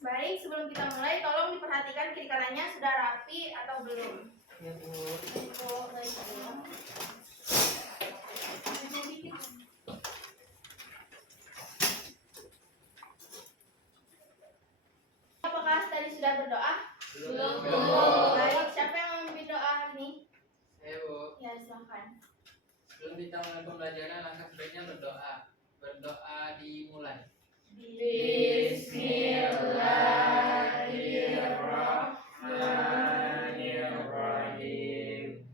Baik, sebelum kita mulai, tolong diperhatikan kiri kanannya sudah rapi atau belum. Ya, Bu. Apakah tadi sudah berdoa? Belum. Baik, siapa yang memimpin doa hari ini? Saya, Bu. Ya, silakan. Sebelum kita mulai pembelajaran, langkah sebaiknya berdoa. Berdoa dimulai. Bismillahirrahmanirrahim.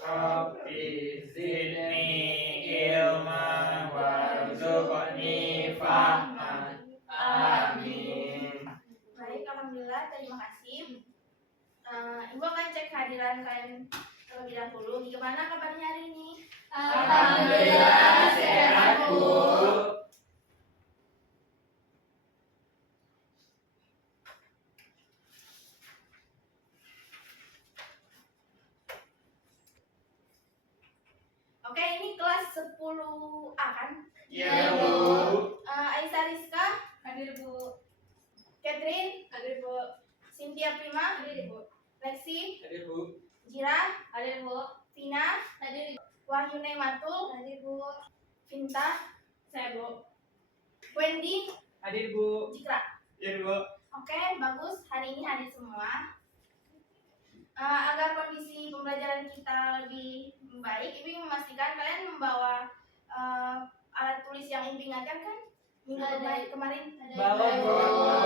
Rabbi zidni ilman warzuqni fahman. Amin. Baik, alhamdulillah, terima kasih. Ibu akan cek kehadiran kalian terlebih dahulu. Gimana kabarnya hari ini? Alhamdulillah sehat, Bu. Oke, ini kelas 10A kan? Ya, Bu. Aisyah Rizka, Hadir, Bu. Catherine, Hadir, Bu. Cynthia Prima, Hadir, Bu. Lexi, Hadir, Bu. Jira, Hadir, Bu. Vina, Hadir, Wahyune Matul, hadir, Bu. Vinta, Saya, Bu. Wendy, Hadir, Bu. Jikra. Hadir, Bu. Oke, bagus. Hari ini hadir semua. Agar kondisi pembelajaran kita lebih baik, Ibu memastikan kalian membawa alat tulis yang Ibu ingatkan kan? Minggu kemarin? Bawa, Bu.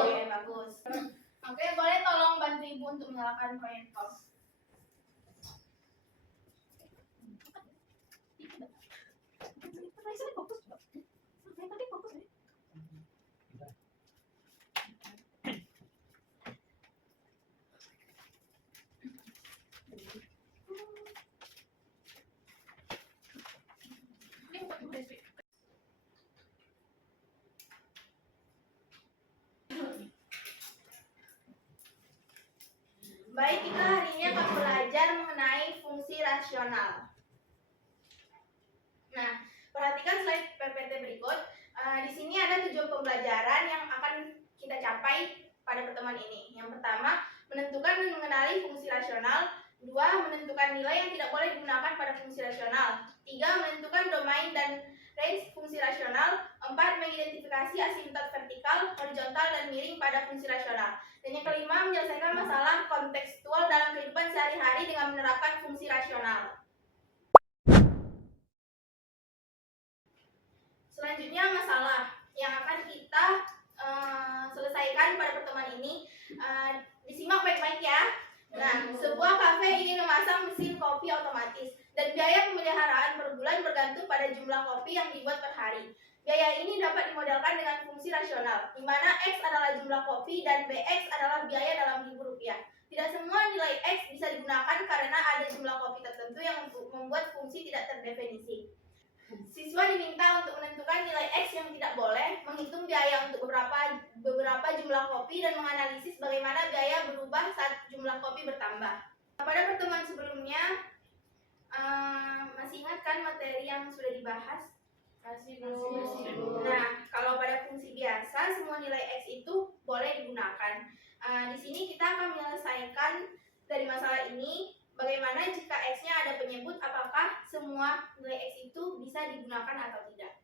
Oke, bagus. Oke, boleh tolong bantu Ibu untuk menyalakan proyektor. Baik, kita hari ini akan belajar mengenai fungsi rasional. Nah, perhatikan slide PPT berikut. Di sini ada 7 pembelajaran yang akan kita capai pada pertemuan ini. Yang pertama, menentukan dan mengenali fungsi rasional. 2, menentukan nilai yang tidak boleh digunakan pada fungsi rasional. 3, menentukan domain dan range fungsi rasional. 4, mengidentifikasi asimtot vertikal, horizontal, dan miring pada fungsi rasional. Dan yang kelima, menyelesaikan masalah kontekstual dalam kehidupan sehari-hari dengan menerapkan fungsi rasional. Selanjutnya, masalah yang akan kita selesaikan pada pertemuan ini. Disimak baik-baik ya. Nah, sebuah kafe ingin memasang mesin kopi otomatis dan biaya pemeliharaan per bulan bergantung pada jumlah kopi yang dibuat per hari. Biaya ini dapat dimodelkan dengan fungsi rasional, di mana X adalah jumlah kopi dan BX adalah biaya dalam ribu rupiah. Tidak semua nilai X bisa digunakan karena ada jumlah kopi tertentu yang membuat fungsi tidak terdefinisi. Siswa diminta untuk menentukan nilai X yang tidak boleh, menghitung biaya untuk beberapa jumlah kopi, dan menganalisis bagaimana biaya berubah saat jumlah kopi bertambah. Pada pertemuan sebelumnya, masih ingat kan materi yang sudah dibahas? Masih, Bu. Nah, kalau pada fungsi biasa, semua nilai X itu boleh digunakan. Di sini kita akan menyelesaikan dari masalah ini. Bagaimana jika X-nya ada penyebut, apakah semua nilai X itu bisa digunakan atau tidak?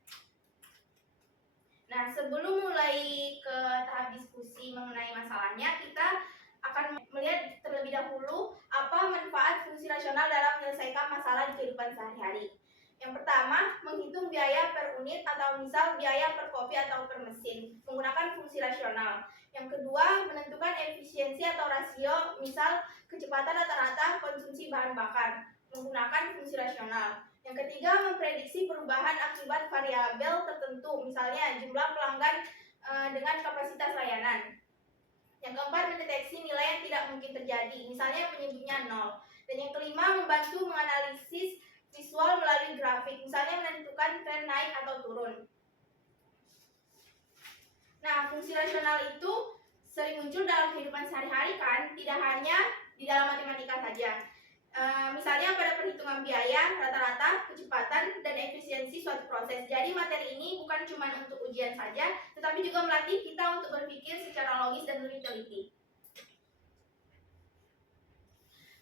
Nah, sebelum mulai ke tahap diskusi mengenai masalahnya, kita akan melihat terlebih dahulu apa manfaat fungsi rasional dalam menyelesaikan masalah di kehidupan sehari-hari. Yang pertama, menghitung biaya per unit atau misal biaya per kopi atau per mesin menggunakan fungsi rasional. Yang kedua, menentukan efisiensi atau rasio, misal kecepatan rata-rata konsumsi bahan bakar menggunakan fungsi rasional. Yang ketiga, memprediksi perubahan akibat variabel tertentu, misalnya jumlah pelanggan dengan kapasitas layanan. Yang keempat, mendeteksi nilai yang tidak mungkin terjadi, misalnya penyebutnya 0. Dan yang kelima, membantu menganalisis visual melalui grafik, misalnya menentukan tren naik atau turun. Nah, fungsi rasional itu sering muncul dalam kehidupan sehari-hari kan, tidak hanya di dalam matematika saja. Misalnya pada perhitungan biaya, rata-rata, kecepatan, dan efisiensi suatu proses. Jadi materi ini bukan cuma untuk ujian saja, tetapi juga melatih kita untuk berpikir secara logis dan lebih teliti.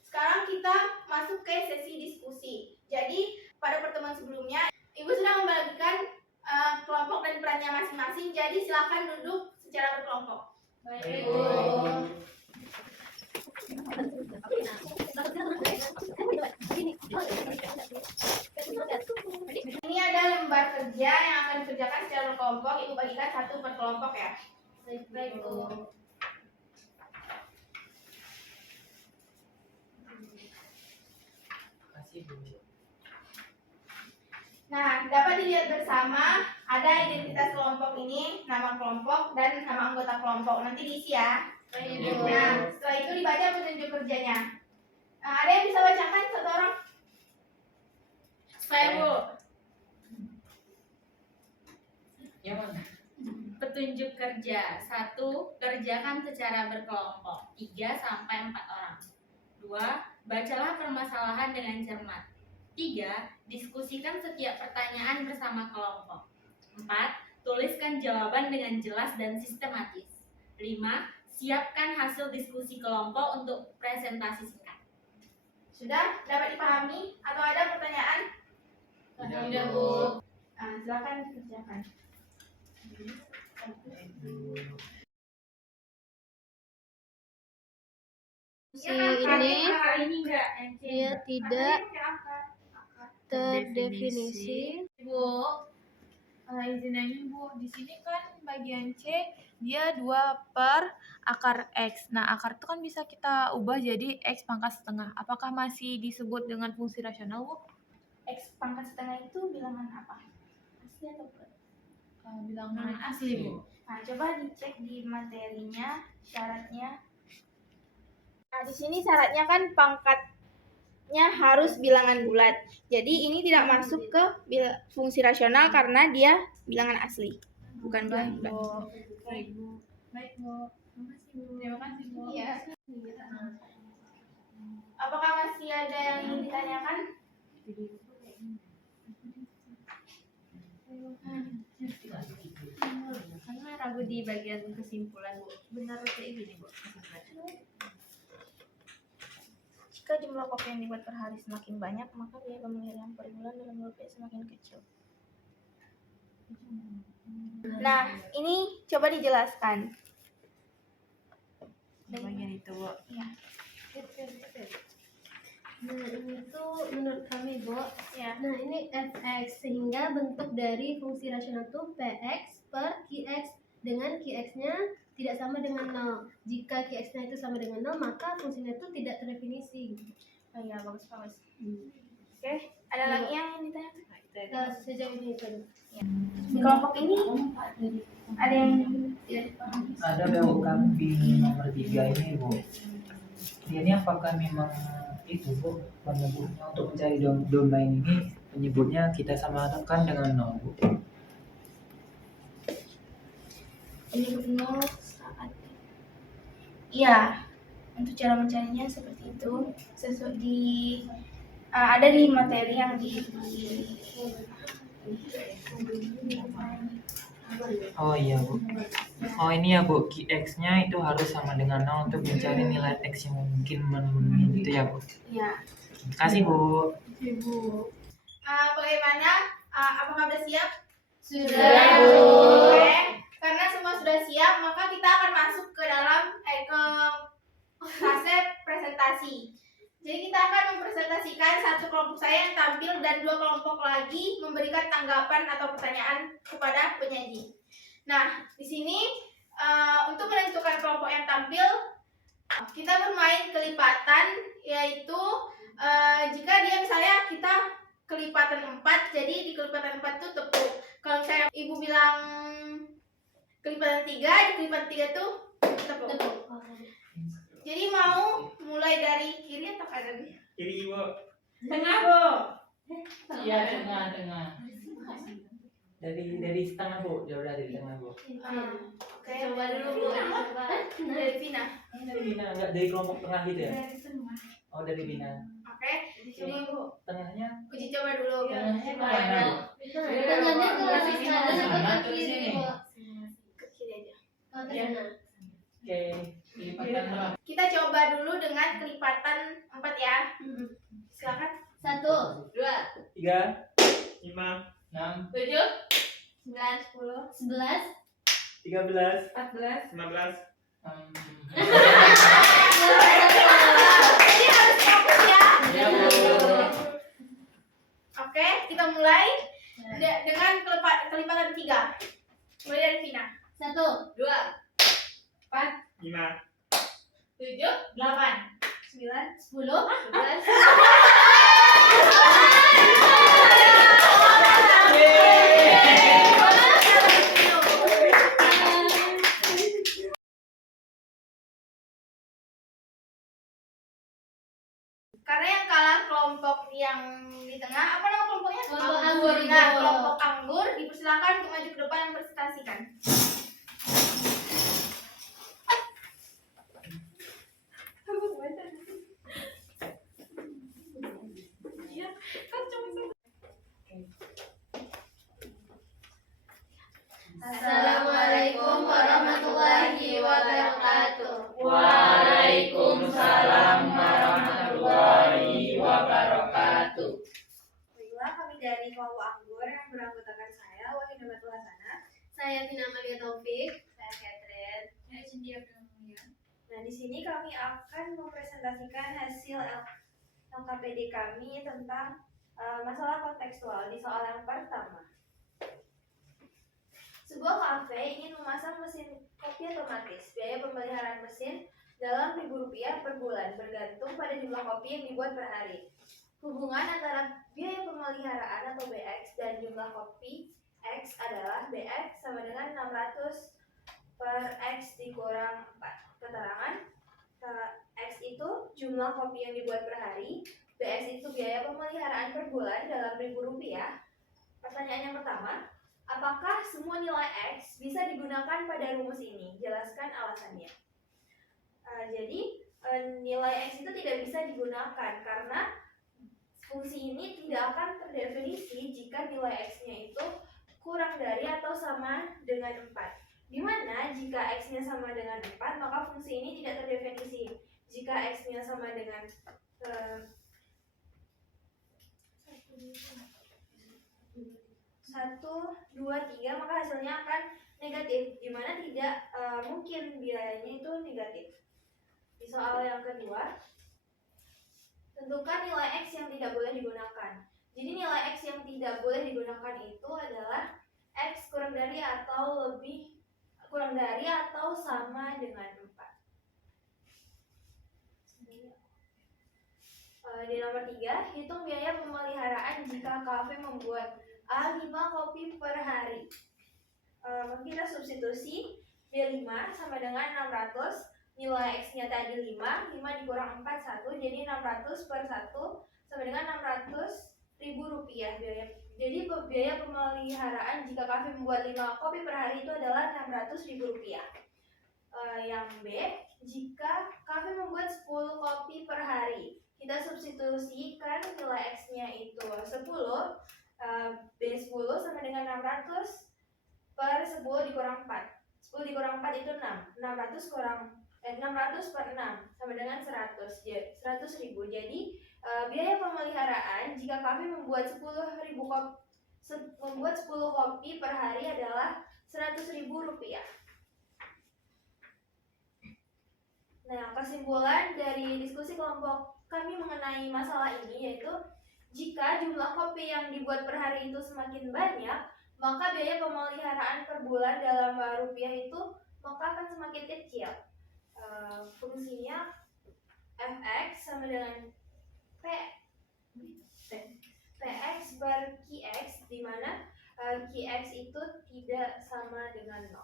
Sekarang kita masuk ke sesi diskusi. Jadi pada pertemuan sebelumnya, Ibu sudah membagikan kelompok dan perannya masing-masing. Jadi silakan duduk secara berkelompok. Baik, Bu. Ini ada lembar kerja yang akan dikerjakan secara berkelompok. Ibu bagikan satu per kelompok ya. Baik, Bu. Kasih Bu. Nah, dapat dilihat bersama ada identitas kelompok ini, nama kelompok dan nama anggota kelompok. Nanti diisi ya. Baik, Iya, Bu. Bu. Nah, setelah itu dibaca petunjuk kerjanya. Nah, ada yang bisa bacakan satu orang? Saya, Bu. Yang mana? Petunjuk kerja. 1. Kerjakan secara berkelompok. 3 sampai 4 orang. 2. Bacalah permasalahan dengan cermat. 3. Diskusikan setiap pertanyaan bersama kelompok. 4. Tuliskan jawaban dengan jelas dan sistematis. 5. Siapkan hasil diskusi kelompok untuk presentasi singkat. Sudah dapat dipahami atau ada pertanyaan? Tidak, Bu. Nah, silakan dikerjakan. Si ini ini enggak dia tidak terdefinisi. Bu, izin nanya Bu, di sini kan bagian C dia 2 per akar X. Nah, akar itu kan bisa kita ubah jadi X pangkat setengah. Apakah masih disebut dengan fungsi rasional, Bu? X pangkat setengah itu bilangan apa? Asli atau bukan? Bilangan asli, Bu. Nah, coba dicek di materinya syaratnya. Nah, di sini syaratnya kan pangkatnya harus bilangan bulat. Jadi ini tidak masuk ke fungsi rasional karena dia bilangan asli, bukan bilangan bulat. Baik, Bu. Baik, Bu. Terima kasih, Bu. Iya. Apakah masih ada yang ingin ditanyakan? Karena ragu di bagian kesimpulan, Bu. Benar kayak gini, Bu. Jika jumlah kopi yang dibuat per hari semakin banyak, maka biaya pengiriman per bulan dalam rupiah semakin kecil. Nah, ini coba dijelaskan. Bagian itu, Bu. Ya. Nah, ini tuh menurut kami, Bu. Ya. Nah, ini fx sehingga bentuk dari fungsi rasional itu px per qx dengan qx-nya tidak sama dengan 0. Jika qx-nya itu sama dengan 0, maka fungsinya itu tidak terdefinisi. Oh iya, bagus. Oke, ada lagi yang ditanyakan? Nah, sejauh ini itu. Di kelompok ini ada yang tidak dipahami. Ada Bu, kami di nomor 3 ini Bu. Dia ini apakah memang itu Bu penyebutnya untuk mencari domain ini penyebutnya kita samakan dengan 0 Bu. Penyebut 0 saat. Iya, untuk cara mencarinya seperti itu. Sesuai di ada di materi yang Oh iya Bu. Oh ini ya Bu, QX-nya itu harus sama dengan 0 untuk mencari nilai X yang mungkin memenuhi itu ya Bu. Iya. Terima kasih Bu. Bagaimana? Apakah sudah siap? Sudah, Bu. Bu. Oke. Karena semua sudah siap, maka kita akan masuk ke dalam ke fase presentasi. Jadi kita akan mempresentasikan satu kelompok saya yang tampil dan 2 kelompok lagi memberikan tanggapan atau pertanyaan kepada penyaji. Nah, di sini untuk menentukan kelompok yang tampil, kita bermain kelipatan, yaitu jika dia misalnya kita kelipatan 4, jadi di kelipatan 4 itu tepuk. Kalau misalnya ibu bilang kelipatan 3, di kelipatan 3 itu tepuk. Jadi mau mulai dari kiri atau kanan? Kiri Bu. Tengah, Bu. Iya, tengah. Dari setengah Bu, jauh dari tengah Bu. Oke. Coba dulu, Bu. Dari Vina. Dari Bina, enggak dari kelompok tengah gitu ya? Oh dari Bina. Oke, Coba Bu, Tengahnya uji coba dulu. Tengahnya Coba mana? ya. Tangannya ke Di sini, kanan di atau sana, ke di kiri, sini. Bu? Ke kiri aja. Oh, ke sana. Oke. Lipatan berapa? Kita coba dulu dengan kelipatan 4 ya. Silakan. 1, 3, 5, 6, 7, 9, 10, 11, 13, 14. 15. Jadi harus fokus ya. Iya, Bu. Oke, kita mulai dengan kelipatan 3. Mulai dari Vina. 1, 2, 4, 5. 7, 8, 9, 10, 11. Karena yang kalah kelompok yang di tengah, apa nama kelompoknya? Kelompok anggur. Nah, kelompok anggur dipersilakan untuk maju ke depan mempresentasikan. Assalamualaikum warahmatullahi wabarakatuh. Waalaikumsalam warahmatullahi wabarakatuh. Baiklah, kami dari kelompok anggur yang beranggotakan saya, Wahid Namatul Hasanah. Saya Vina Amalia Taufik. Saya Catherine. Saya Cynthia Pramulya. Nah, di sini kami akan mempresentasikan hasil LKPD kami tentang masalah kontekstual di soal yang pertama. Sebuah kafe ingin memasang mesin kopi otomatis. Biaya pemeliharaan mesin dalam Rp1.000 per bulan, bergantung pada jumlah kopi yang dibuat per hari. Hubungan antara biaya pemeliharaan atau BX dan jumlah kopi X adalah BX sama dengan 600 per X dikurang 4. Keterangan X itu jumlah kopi yang dibuat per hari, BX itu biaya pemeliharaan per bulan dalam Rp1.000. Pertanyaan yang pertama, apakah semua nilai X bisa digunakan pada rumus ini? Jelaskan alasannya. Jadi nilai X itu tidak bisa digunakan karena fungsi ini tidak akan terdefinisi jika nilai X-nya itu kurang dari atau sama dengan 4. Dimana jika X-nya sama dengan 4, maka fungsi ini tidak terdefinisi. Jika X-nya sama dengan 1, 2, 3, maka hasilnya akan negatif, dimana tidak mungkin biayanya itu negatif. Di soal yang kedua, tentukan nilai X yang tidak boleh digunakan. Jadi nilai X yang tidak boleh digunakan itu adalah X kurang dari atau sama dengan 4. Di nomor 3, hitung biaya pemeliharaan jika kafe membuat A5 kopi per hari. Kita substitusi B5 sama dengan 600, nilai X-nya tadi 5 dikurang 4, 1, jadi 600 per 1 sama dengan 600.000 rupiah biaya. Jadi biaya pemeliharaan jika kafe membuat 5 kopi per hari itu adalah 600.000 rupiah. Yang B, jika kafe membuat 10 kopi per hari, kita substitusikan nilai X-nya itu 10, B10 sama dengan 600 per 10 dikurang 4. 10 dikurang 4 itu 6. 600 per 6 sama dengan 100.000. Jadi biaya pemeliharaan jika kafe membuat 10 kopi per hari adalah 100.000 rupiah. Nah, kesimpulan dari diskusi kelompok kami mengenai masalah ini yaitu jika jumlah kopi yang dibuat per hari itu semakin banyak, maka biaya pemeliharaan per bulan dalam rupiah itu maka akan semakin kecil. Fungsinya Fx sama dengan Px per Qx, di mana Qx itu tidak sama dengan 0.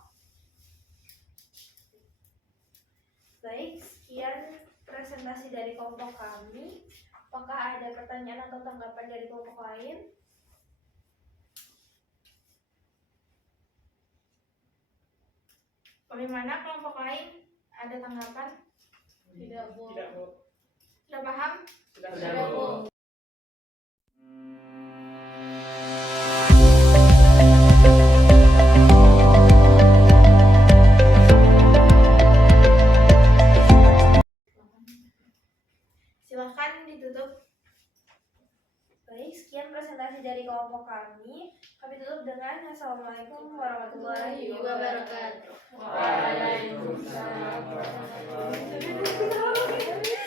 Baik, sekian presentasi dari kelompok kami. Apakah ada pertanyaan atau tanggapan dari kelompok lain? Bagaimana kelompok lain? Ada tanggapan? Tidak, Bu. Sudah paham? Sudah, Bu. dari kelompok kami tutup dengan Assalamualaikum warahmatullahi wabarakatuh. Waalaikumsalam warahmatullahi wabarakatuh.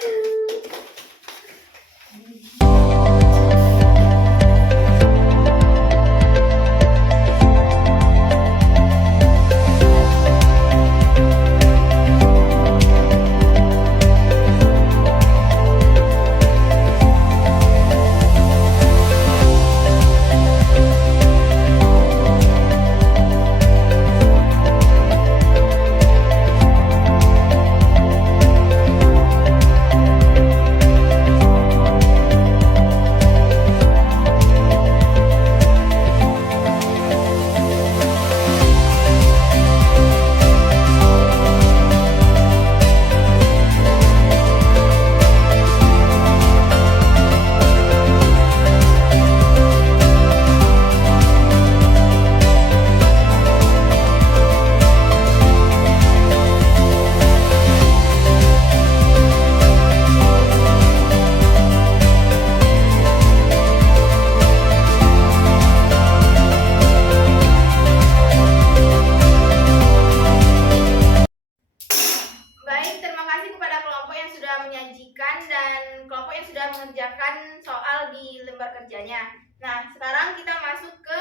Baik, terima kasih kepada kelompok yang sudah menyajikan dan kelompok yang sudah mengerjakan soal di lembar kerjanya. Nah, sekarang kita masuk ke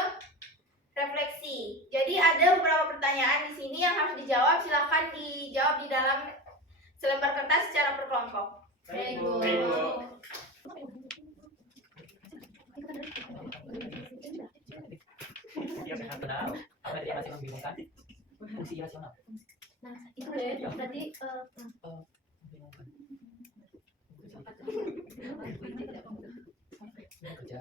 refleksi. Jadi ada beberapa pertanyaan di sini yang harus dijawab. Silahkan dijawab di dalam selembar kertas secara per kelompok. Baik, Bu. Yang benar, apa yang masih membingungkan? Fungsi irasional. Nah, itu berarti Membingungkan. Kerja.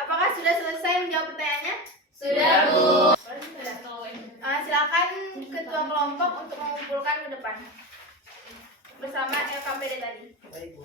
Apakah sudah selesai menjawab pertanyaannya? Sudah, Bu. Silakan ketua kelompok untuk mengumpulkan ke depan bersama LKPD tadi. Baik, Bu.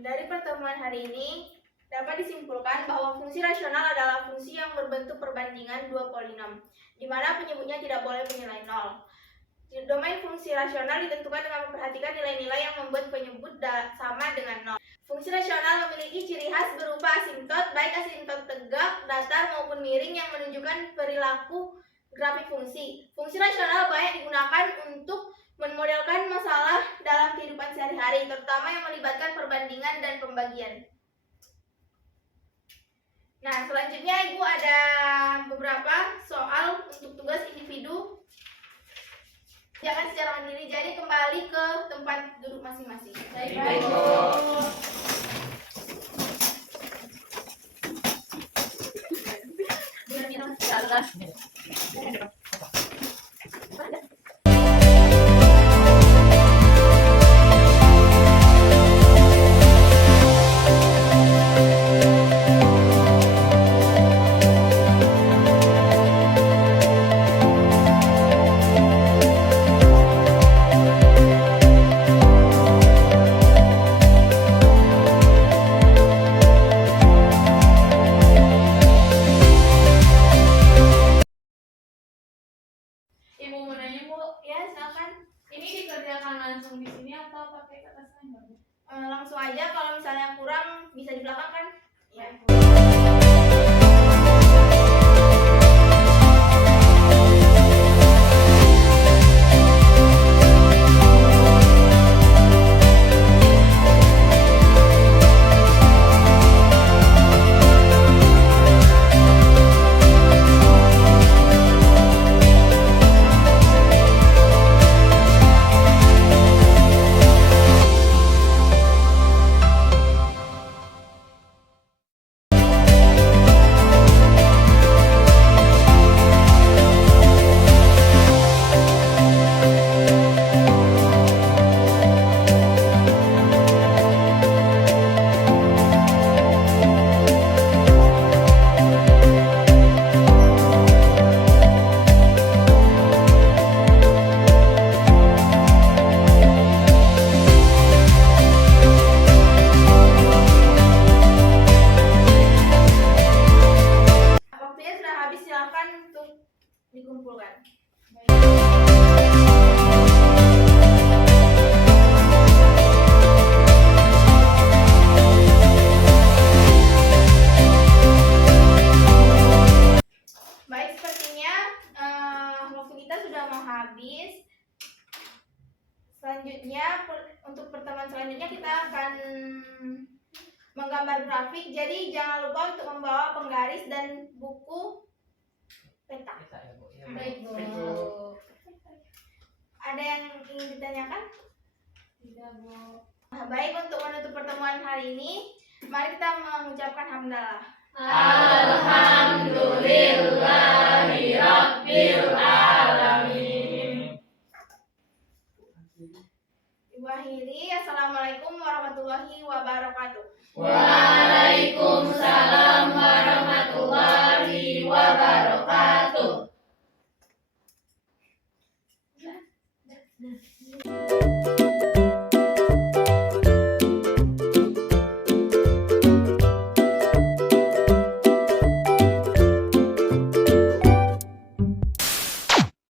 Dari pertemuan hari ini dapat disimpulkan bahwa fungsi rasional adalah fungsi yang berbentuk perbandingan dua polinom, di mana penyebutnya tidak boleh bernilai nol. Domain fungsi rasional ditentukan dengan memperhatikan nilai-nilai yang membuat penyebut sama dengan nol. Fungsi rasional memiliki ciri khas berupa asintot, baik asintot tegak, datar maupun miring yang menunjukkan perilaku grafik fungsi. Fungsi rasional banyak digunakan untuk memodelkan masalah dalam kehidupan sehari-hari, terutama yang melibatkan perbandingan dan pembagian. Nah, selanjutnya Ibu ada beberapa soal untuk tugas individu. Jangan secara mandiri, jadi kembali ke tempat duduk masing-masing. Baik, Bu. Ibu mau nanya, Bu, Ya, silakan. ini dikerjakan langsung di sini atau pakai kertas lain? Langsung aja, kalau misalnya kurang bisa di belakang kan? Ya. untuk pertemuan selanjutnya kita akan menggambar grafik. Jadi jangan lupa untuk membawa penggaris dan buku peta. Kita ya Bu. Ya, Baik, Bu. Ada yang ingin ditanyakan? Tidak, Bu. Nah, baik, untuk menutup pertemuan hari ini, mari kita mengucapkan hamdalah. Ibu akhiri, assalamualaikum warahmatullahi wabarakatuh. Waalaikumsalam warahmatullahi wabarakatuh.